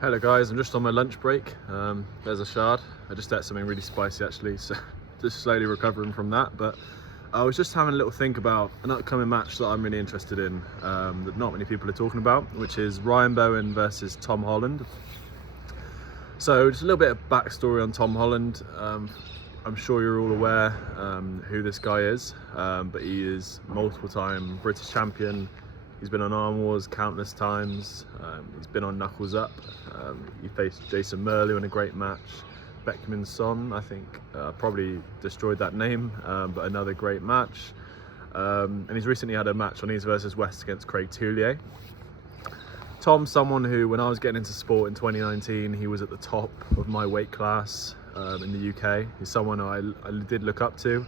Hello guys, I'm just on my lunch break. There's a shard. I just ate something really spicy actually, so just slowly recovering from that. But I was just having a little think about an upcoming match that I'm really interested in, that not many people are talking about, which is Ryan Bowen versus Tom Holland. So just a little bit of backstory on Tom Holland. I'm sure you're all aware who this guy is, but he is multiple time British champion. He's been on Arm Wars countless times. He's been on Knuckles Up. He faced Jason Merleau in a great match. Beckman Son, I think, probably destroyed that name, but another great match. And he's recently had a match on East versus West against Craig Tullier. Tom's someone who, when I was getting into sport in 2019, he was at the top of my weight class in the UK. He's someone I did look up to,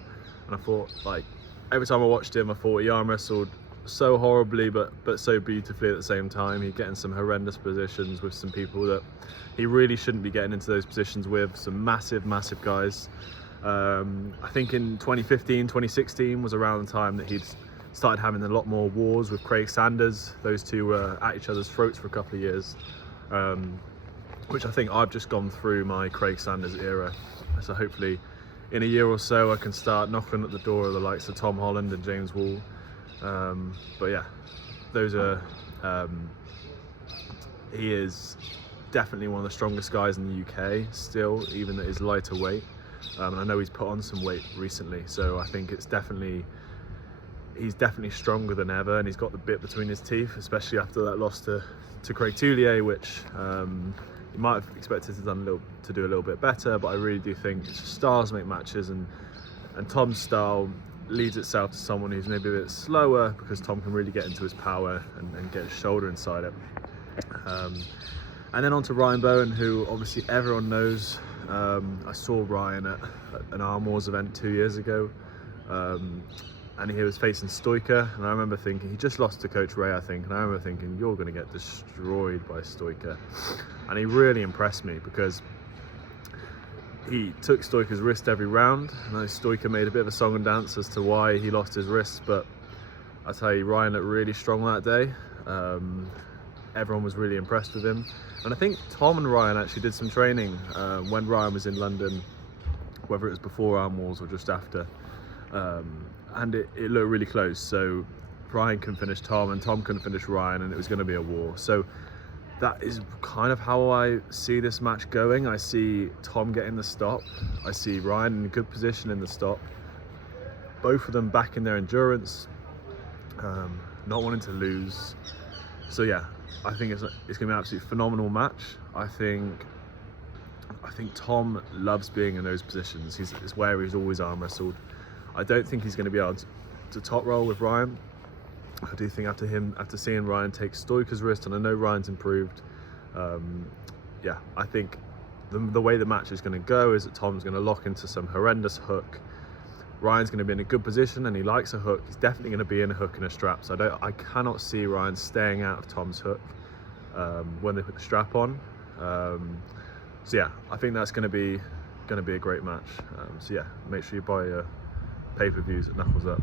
and I thought, like, every time I watched him, I thought he arm wrestled so horribly but so beautifully at the same time. He'd get in some horrendous positions with some people that he really shouldn't be getting into those positions with, some massive guys. I think in 2015, 2016 was around the time that he'd started having a lot more wars with Craig Sanders. Those two were at each other's throats for a couple of years, which I think I've just gone through my Craig Sanders era. So hopefully in a year or so I can start knocking at the door of the likes of Tom Holland and James Wall. But yeah, those are, he is definitely one of the strongest guys in the UK still, even at his lighter weight. And I know he's put on some weight recently, so I think he's definitely stronger than ever, and he's got the bit between his teeth, especially after that loss to Craig Tullier, which you might have expected to do a little bit better, but I really do think stars make matches, and Tom's style leads itself to someone who's maybe a bit slower, because Tom can really get into his power and get his shoulder inside it. And then on to Ryan Bowen, who obviously everyone knows. I saw Ryan at an Arm Wars event 2 years ago, and he was facing Stoica, and I remember thinking, he just lost to Coach Ray, I think, and I remember thinking, you're going to get destroyed by Stoica. And he really impressed me, because he took Stoica's wrist every round. I know Stoica made a bit of a song and dance as to why he lost his wrist, but I tell you, Ryan looked really strong that day. Everyone was really impressed with him, and I think Tom and Ryan actually did some training when Ryan was in London, whether it was before Arm Wars or just after, and it looked really close. So Ryan couldn't finish Tom and Tom couldn't finish Ryan, and it was going to be a war. So that is kind of how I see this match going. I see Tom getting the stop. I see Ryan in a good position in the stop. Both of them back in their endurance, not wanting to lose. So yeah, I think it's going to be an absolutely phenomenal match. I think Tom loves being in those positions. It's where he's always arm wrestled. I don't think he's going to be able to top roll with Ryan. I do think after seeing Ryan take Stoica's wrist, and I know Ryan's improved, yeah, I think the way the match is going to go is that Tom's going to lock into some horrendous hook. Ryan's going to be in a good position, and he likes a hook. He's definitely going to be in a hook and a strap. So I cannot see Ryan staying out of Tom's hook when they put the strap on. So yeah, I think that's going to be a great match. So yeah, make sure you buy your pay-per-views at Knuckles Up.